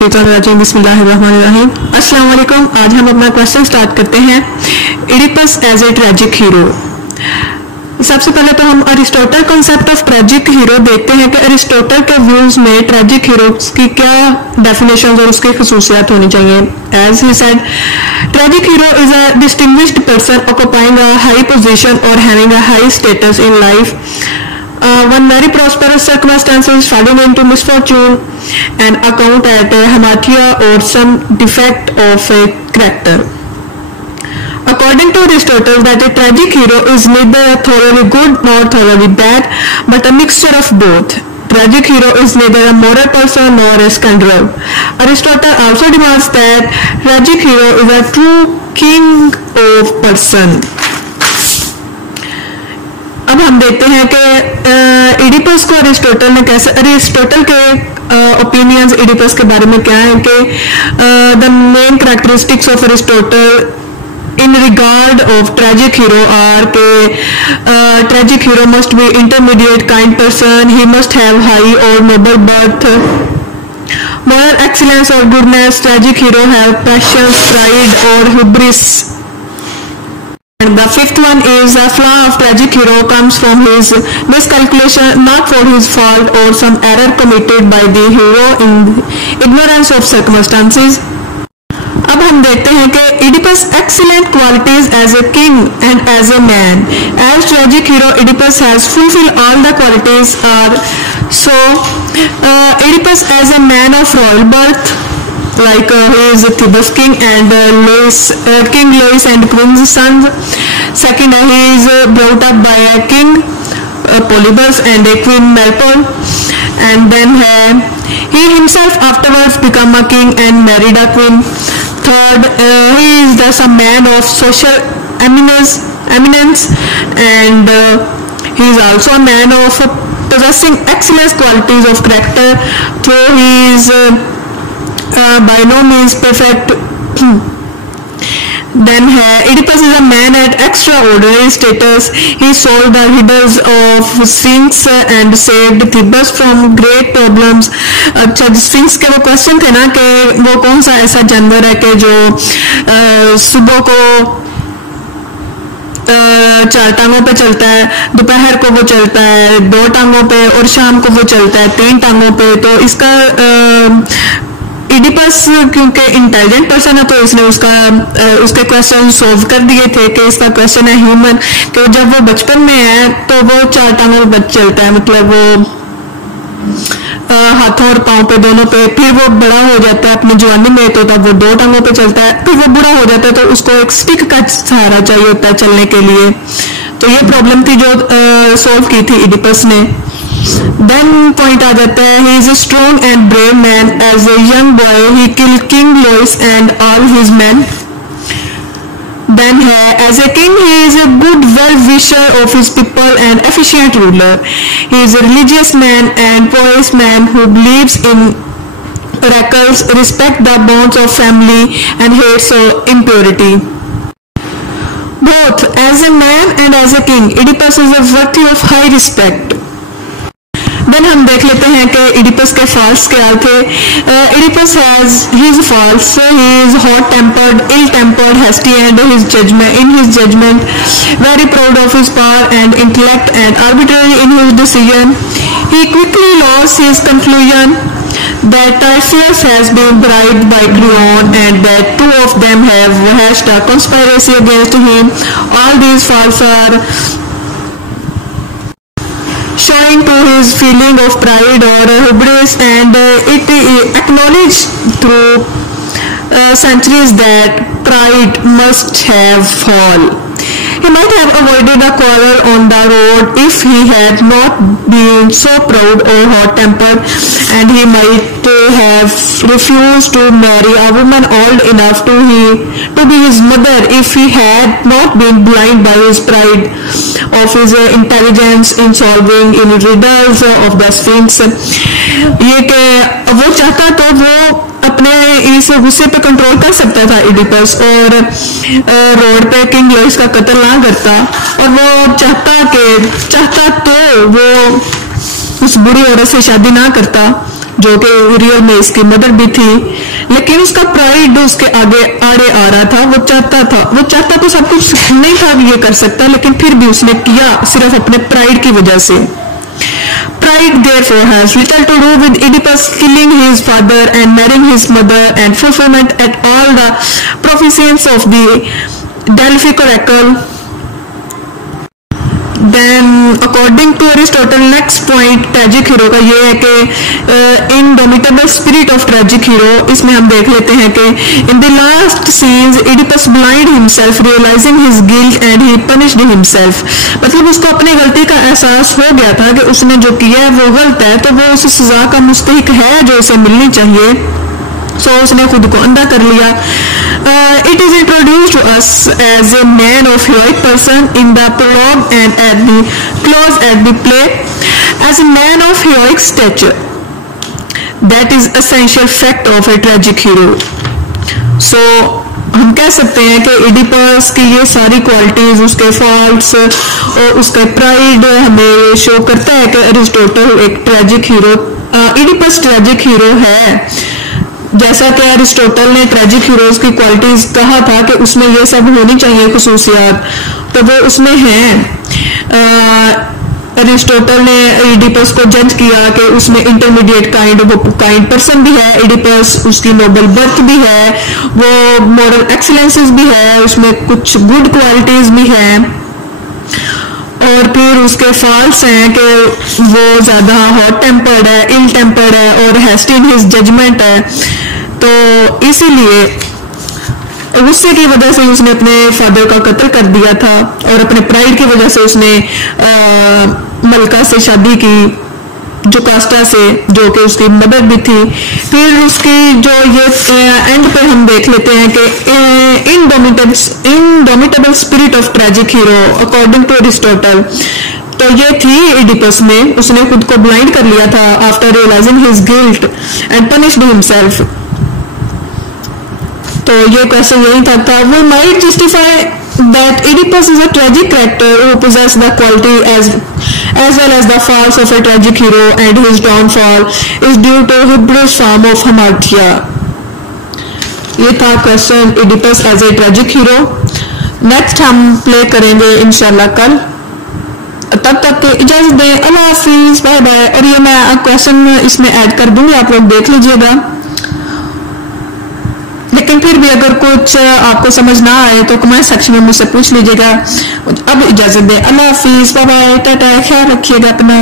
बिस्मिल्लाहिर्रहमानिर्रहीम। अस्सलाम वालेकुम। आज हम अपना क्वेश्चन स्टार्ट करते हैं। Oedipus as a tragic hero. सबसे पहले तो हम Aristotle concept of tragic hero देखते हैं कि अरिस्टोटल के व्यूज में ट्रेजिक हीरो की क्या डेफिनेशन और उसकी खसूसियात होनी चाहिए। As he said, tragic hero is a distinguished person occupying a high position और having a high status in life. One very prosperous circumstances falling into misfortune and account at a hamartia or some defect of a character. According to Aristotle, that a tragic hero is neither thoroughly good nor thoroughly bad, but a mixture of both. Tragic hero is neither a moral person nor a scoundrel. Aristotle also demands that tragic hero is a true king of person. अब हम देखते हैं कि Oedipus को Aristotle ने कैसे, Aristotle के opinions Oedipus के बारे में क्या है कि the main characteristics of Aristotle in regard of tragic hero are के tragic hero must be intermediate kind person, he must have high और noble birth, moral excellence or goodness. Tragic hero have passion, pride or hubris. And the fifth one is the flaw of tragic hero comes from his miscalculation, not for his fault or some error committed by the hero in ignorance of circumstances. अब हम देखते हैं कि Oedipus excellent qualities as a king and as a man. As tragic hero, Oedipus has fulfilled all the qualities are so. Oedipus as a man of royal birth, like he is Thebes king and King Lois and Queen's son. Second, he is brought up by a king Polybus and a queen Melpol, and then he himself afterwards become a king and married a queen. Third, he is thus a man of social eminence and he is also a man of possessing excellent qualities of character, though he is by no means perfect. Then Oedipus is a man at extraordinary status. He solved the riddles of Sphinx and saved Thebes from great problems. अच्छा, sphinx के वो question थे ना कि वो कौन सा ऐसा जानवर है कि जो सुबह को चार टांगों पे चलता है, दोपहर को वो चलता है दो टांगों पे और शाम को वो चलता है तीन टांगों पे. तो इसका इडिपस क्योंकि इंटेलिजेंट पर्सन है तो इसने उसके क्वेश्चन सॉल्व कर दिए थे. कि इसका क्वेश्चन है ह्यूमन, कि जब वो बचपन में है तो वो चार टांगों पे चलता है, मतलब वो हाथों और पाँव पे दोनों पे. फिर वो बड़ा हो जाता है अपनी जवानी में तो तब वो दो टांगों पे चलता है. फिर वो बूढ़ा हो जाता है तो उसको एक स्टिक का सहारा चाहिए होता है चलने के लिए. तो ये प्रॉब्लम थी जो सॉल्व की थी इडिपस ने. Then point आ जाता है, he is a strong and brave man. As a young boy he killed King Lois and all his men. Then as a king he is a good well-wisher of his people and efficient ruler. He is a religious man and pious man who believes in oracles, respect the bonds of family and hates impurity. Both as a man and as a king, Oedipus is worthy of high respect. Then हम देख लेते हैं कि Oedipus के flaws क्या थे. Oedipus has his flaws. He is hot tempered, ill tempered, hasty and in his judgement, very proud of his power and intellect and arbitrary in his decision. He quickly lost his conclusion that Typhoeus has been bribed by Creon and that two of them have hatched a conspiracy against him. All these faults are showing to his feeling of pride or hubris, and it acknowledged through centuries that pride must have fall. He might have avoided a quarrel on the road if he had not been so proud or hot-tempered, and he might have refused to marry a woman old enough to be his mother if he had not been blind by his pride of his intelligence in solving in riddles of the Sphinx. ये कि वो चाहता तो वो अपने इस गुस्से पे कंट्रोल कर सकता था इडिपस और रोड पे किंग लोइस का कत्ल ना करता, और वो चाहता तो वो उस बुरी औरत से शादी ना करता, जो कि रियल में इसकी मदर भी थी, लेकिन उसका प्राइड उसके आगे आड़े आ रहा था। वो चाहता तो सब कुछ नहीं था ये कर सकता, लेकिन फिर भी उसने किया सिर्फ अपने प्राइड की वजह से। Pride therefore has little to do with Oedipus killing his father and marrying his mother and fulfillment at all the prophecies of the Delphic oracle. Then according to Aristotle, next point tragic hero का ये है कि indomitable spirit of tragic hero। इसमें हम देख लेते हैं कि in the last scenes Oedipus blind himself realizing his guilt and he punished himself। मतलब उसको अपनी गलती का एहसास हो गया था कि उसने जो किया है वो गलत है, तो वो उस सजा का मुस्तहिक है जो उसे मिलनी चाहिए। सो उसने खुद को अंधा कर लिया। It is introduced to us as a man of heroic person in the prologue and at the close at the play as a man of heroic stature. That is essential fact of a tragic hero. So हम कह सकते हैं कि Oedipus की ये सारी qualities, उसके faults और उसका प्राइड हमें शो करता है कि अरिस्टोटल एक tragic hero, Oedipus tragic hero है। जैसा कि अरिस्टोटल ने ट्रेजिक हीरोज की क्वालिटीज कहा था कि उसमें ये सब होनी चाहिए खुसूसियात, तो वो उसमें है। अरिस्टोटल ने इडिपस को जज किया कि उसमें इंटरमीडिएट काइंड, वो काइंड पर्सन भी है इडिपस, उसकी नोबल बर्थ भी है, वो मॉरल एक्सीलेंसेस भी है, उसमें कुछ गुड क्वालिटीज भी है, और फिर उसके फॉल्ट्स हैं कि वो ज्यादा हॉट टेम्पर्ड है, इल टेम्पर्ड है और हैस्टी इन हिज जजमेंट है। तो इसीलिए गुस्से की वजह से उसने अपने फादर का कत्ल कर दिया था और अपने प्राइड की वजह से उसने मलका से शादी की, जोकास्टा से, जो कि उसकी मदर भी थी। फिर उसकी जो ये एंड पे हम देख लेते हैं कि indomitable spirit of tragic hero according to Aristotle, तो ये थी इडिपस में। उसने खुद को ब्लाइंड कर लिया था after realising his guilt and punished himself. तो ये क्वेश्चन यही था। We might justify that Oedipus is a tragic character who possesses the quality as well as the faults of a tragic hero, and his downfall is due to hybris form of hamartia। ये था question Oedipus as a tragic hero। Next हम play करेंगे इंशाल्लाह कल। तब तक के इजाजत दें, अल्लाह हाफिज, बाय बाय। और ये मैं क्वेश्चन इसमें ऐड कर दूंगी, आप लोग देख लीजिएगा, लेकिन फिर भी अगर कुछ आपको समझ ना आए तो कमेंट सेक्शन में मुझसे पूछ लीजिएगा। अब इजाजत दें, अल्लाह हाफिज, बाय बाय, टाटा, ख्याल रखिएगा अपना।